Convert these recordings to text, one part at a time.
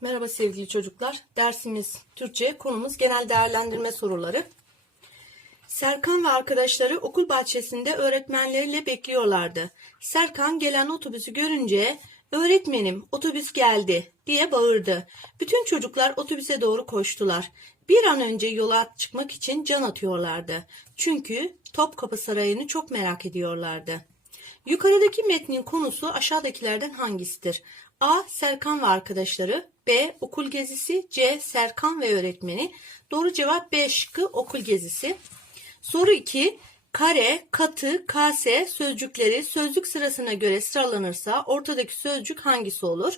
Merhaba sevgili çocuklar. Dersimiz Türkçe, konumuz genel değerlendirme soruları. Serkan ve arkadaşları okul bahçesinde öğretmenleriyle bekliyorlardı. Serkan gelen otobüsü görünce "Öğretmenim, otobüs geldi." diye bağırdı. Bütün çocuklar otobüse doğru koştular. Bir an önce yola çıkmak için can atıyorlardı. Çünkü Topkapı Sarayı'nı çok merak ediyorlardı. Yukarıdaki metnin konusu aşağıdakilerden hangisidir? A. Serkan ve arkadaşları B. Okul gezisi C. Serkan ve öğretmeni Doğru cevap B şıkkı okul gezisi. Soru 2. Kare, katı, kase sözcükleri sözcük sırasına göre sıralanırsa ortadaki sözcük hangisi olur?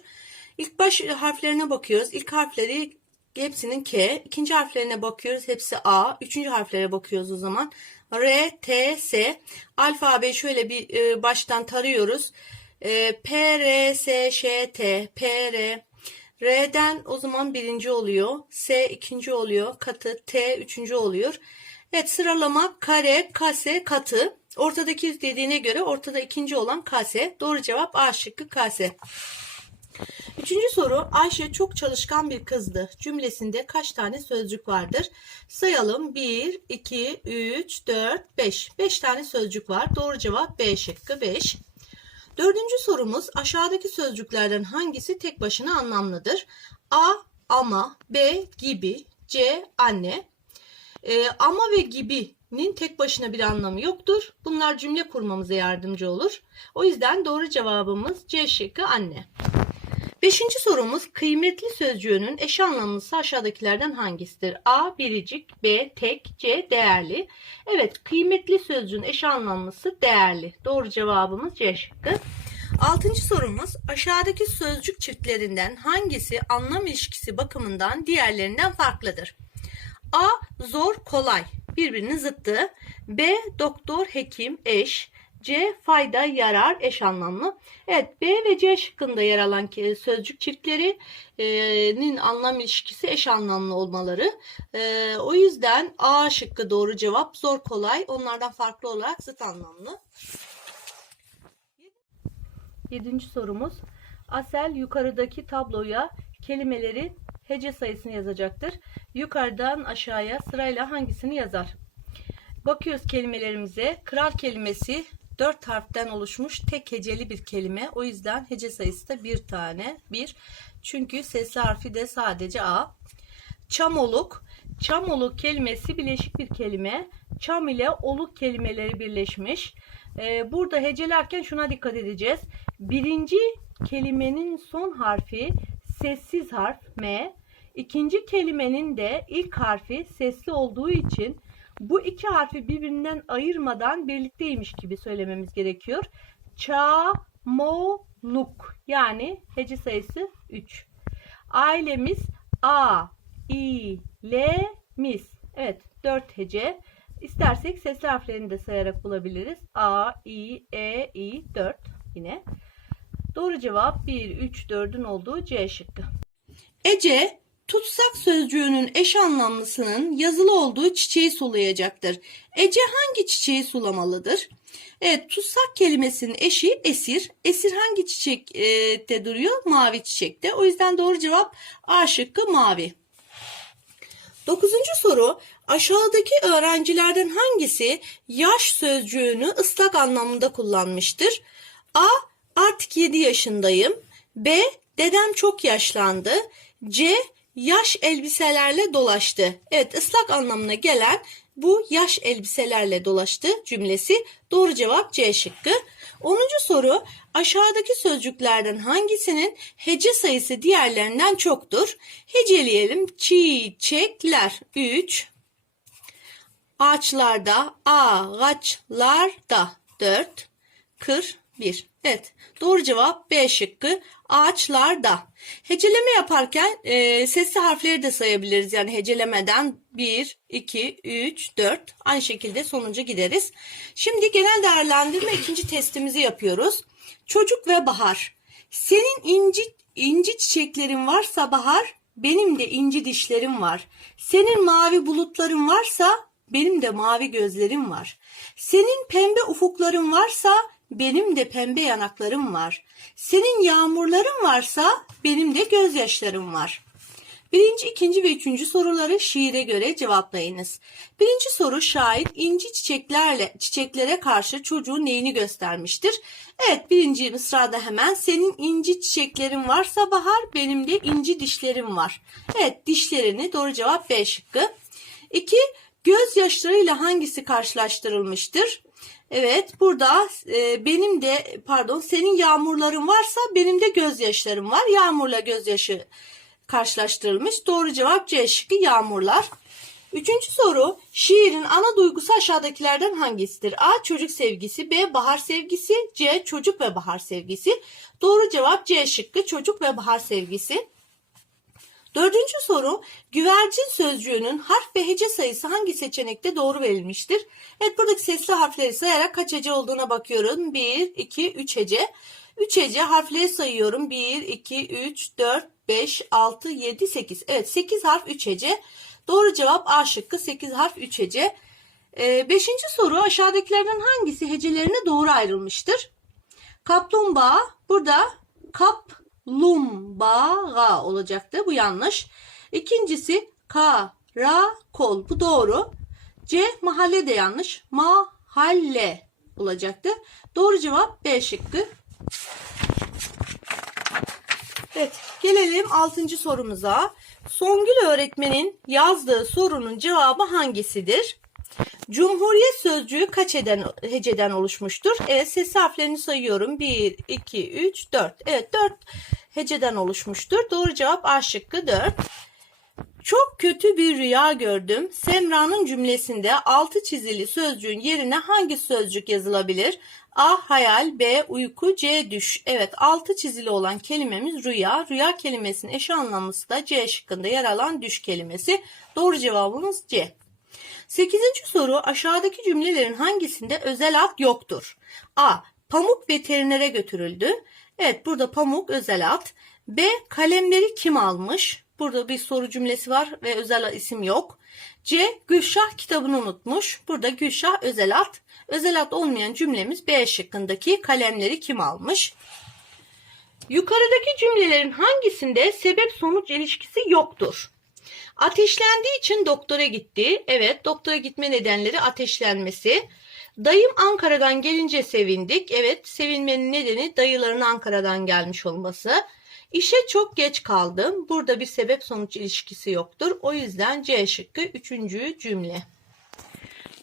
İlk baş harflerine bakıyoruz. İlk harfleri hepsinin K. İkinci harflerine bakıyoruz. Hepsi A. Üçüncü harflere bakıyoruz o zaman. R, T, S. Alfabeyi şöyle bir e, baştan tarıyoruz. E, P, R, S, Ş, T, P, R. R'den o zaman birinci oluyor. S ikinci oluyor. Katı, T üçüncü oluyor. Evet sıralama kare, kase, katı. Ortadaki dediğine göre ortada ikinci olan kase. Doğru cevap A şıkkı kase. Üçüncü soru Ayşe çok çalışkan bir kızdı. Cümlesinde kaç tane sözcük vardır? Sayalım 1, 2, 3, 4, 5. 5 tane sözcük var. Doğru cevap B şıkkı 5. Dördüncü sorumuz aşağıdaki sözcüklerden hangisi tek başına anlamlıdır? A, ama, B, gibi, C, anne. Ee, ama ve gibinin tek başına bir anlamı yoktur. Bunlar cümle kurmamıza yardımcı olur. O yüzden doğru cevabımız C şıkkı anne. Beşinci sorumuz kıymetli sözcüğünün eş anlamlısı aşağıdakilerden hangisidir? A. Biricik B. Tek C. Değerli Evet kıymetli sözcüğün eş anlamlısı değerli. Doğru cevabımız C şıkkı. Altıncı sorumuz aşağıdaki sözcük çiftlerinden hangisi anlam ilişkisi bakımından diğerlerinden farklıdır? A. Zor kolay birbirinin zıttı. B. Doktor hekim eş. C. Fayda, yarar, eş anlamlı. Evet B ve C şıkkında yer alan sözcük çiftlerinin anlam ilişkisi eş anlamlı olmaları. Ee, o yüzden A şıkkı doğru cevap. Zor kolay. Onlardan farklı olarak zıt anlamlı. Yedinci sorumuz. Asel yukarıdaki tabloya kelimeleri hece sayısını yazacaktır. Yukarıdan aşağıya sırayla hangisini yazar? Bakıyoruz kelimelerimize. Kral kelimesi dört harften oluşmuş tek heceli bir kelime. O yüzden hece sayısı da bir tane. Bir. Çünkü sesli harfi de sadece A. Çamoluk. Çamoluk kelimesi bileşik bir kelime. Çam ile oluk kelimeleri birleşmiş. Ee, burada hecelerken şuna dikkat edeceğiz. Birinci kelimenin son harfi sessiz harf M. İkinci kelimenin de ilk harfi sesli olduğu için bu iki harfi birbirinden ayırmadan birlikteymiş gibi söylememiz gerekiyor. Çamoluk yani hece sayısı 3. Ailemiz A, İ, L, mis. Evet 4 hece. İstersek sesli harflerini de sayarak bulabiliriz. A, İ, E, İ 4 yine. Doğru cevap 1, 3, 4'ün olduğu C şıkkı. Ece tutsak sözcüğünün eş anlamlısının yazılı olduğu çiçeği sulayacaktır. Ece hangi çiçeği sulamalıdır? Evet tutsak kelimesinin eşi esir. Esir hangi çiçekte duruyor? Mavi çiçekte. O yüzden doğru cevap A şıkkı mavi. Dokuzuncu soru aşağıdaki öğrencilerden hangisi yaş sözcüğünü ıslak anlamında kullanmıştır? A. Artık 7 yaşındayım. B. Dedem çok yaşlandı. C. Yaş elbiselerle dolaştı. Evet ıslak anlamına gelen bu yaş elbiselerle dolaştı cümlesi. Doğru cevap C şıkkı. 10. soru aşağıdaki sözcüklerden hangisinin hece sayısı diğerlerinden çoktur? Heceleyelim. Çiçekler 3, ağaçlarda, ağaçlarda 4, kır 1. Evet doğru cevap B şıkkı ağaçlarda. Heceleme yaparken e, sesli harfleri de sayabiliriz. Yani hecelemeden 1, 2, 3, 4 aynı şekilde sonuca gideriz. Şimdi genel değerlendirme ikinci testimizi yapıyoruz. Çocuk ve bahar. Senin inci, inci çiçeklerin varsa bahar, benim de inci dişlerim var. Senin mavi bulutların varsa benim de mavi gözlerim var. Senin pembe ufukların varsa benim de pembe yanaklarım var. Senin yağmurların varsa benim de gözyaşlarım var. Birinci, ikinci ve üçüncü soruları şiire göre cevaplayınız. Birinci soru şair inci çiçeklerle çiçeklere karşı çocuğun neyini göstermiştir? Evet birinci sırada hemen senin inci çiçeklerin varsa bahar benim de inci dişlerim var. Evet dişlerini doğru cevap B şıkkı. İki gözyaşlarıyla hangisi karşılaştırılmıştır? Evet burada e, benim de pardon senin yağmurların varsa benim de gözyaşlarım var. Yağmurla gözyaşı karşılaştırılmış. Doğru cevap C şıkkı yağmurlar. Üçüncü soru şiirin ana duygusu aşağıdakilerden hangisidir? A. Çocuk sevgisi B. Bahar sevgisi C. Çocuk ve bahar sevgisi. Doğru cevap C şıkkı çocuk ve bahar sevgisi. Dördüncü soru güvercin sözcüğünün harf ve hece sayısı hangi seçenekte doğru verilmiştir? Evet buradaki sesli harfleri sayarak kaç hece olduğuna bakıyorum. 1, 2, 3 hece. 3 hece harfleri sayıyorum. 1, 2, 3, 4, 5, 6, 7, 8. Evet 8 harf 3 hece. Doğru cevap A şıkkı 8 harf 3 hece. Ee, beşinci soru aşağıdakilerden hangisi hecelerine doğru ayrılmıştır? Kaplumbağa burada kaplumbağa olacaktı. Bu yanlış. İkincisi karakol. Bu doğru. C mahalle de yanlış. Mahalle olacaktı. Doğru cevap B şıkkı. Evet, gelelim 6. sorumuza. Songül öğretmenin yazdığı sorunun cevabı hangisidir? Cumhuriyet sözcüğü kaç eden, heceden oluşmuştur? Evet, ses harflerini sayıyorum. 1, 2, 3, 4. Evet, 4 heceden oluşmuştur. Doğru cevap A şıkkı 4. Çok kötü bir rüya gördüm. Semra'nın cümlesinde altı çizili sözcüğün yerine hangi sözcük yazılabilir? A. Hayal B. Uyku C. Düş. Evet altı çizili olan kelimemiz rüya. Rüya kelimesinin eş anlamlısı da C şıkkında yer alan düş kelimesi. Doğru cevabımız C. Sekizinci soru aşağıdaki cümlelerin hangisinde özel ad yoktur? A. Pamuk veterinere götürüldü. Evet burada pamuk özel ad. B. Kalemleri kim almış? Burada bir soru cümlesi var ve özel isim yok. C. Gülşah kitabını unutmuş. Burada Gülşah özel ad. Özel ad olmayan cümlemiz B şıkkındaki kalemleri kim almış? Yukarıdaki cümlelerin hangisinde sebep sonuç ilişkisi yoktur? Ateşlendiği için doktora gitti. Evet, doktora gitme nedenleri ateşlenmesi. Dayım Ankara'dan gelince sevindik. Evet, sevinmenin nedeni dayıların Ankara'dan gelmiş olması. İşe çok geç kaldım. Burada bir sebep sonuç ilişkisi yoktur. O yüzden C şıkkı üçüncü cümle.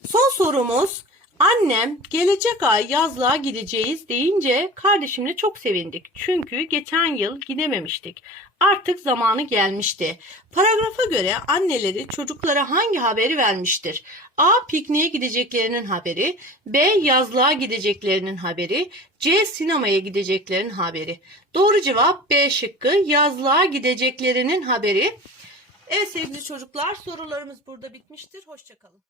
Son sorumuz. Annem gelecek ay yazlığa gideceğiz deyince kardeşimle çok sevindik. Çünkü geçen yıl gidememiştik. Artık zamanı gelmişti. Paragrafa göre anneleri çocuklara hangi haberi vermiştir? A. Pikniğe gideceklerinin haberi. B. Yazlığa gideceklerinin haberi. C. Sinemaya gideceklerinin haberi. Doğru cevap B şıkkı. Yazlığa gideceklerinin haberi. Evet sevgili çocuklar sorularımız burada bitmiştir. Hoşçakalın.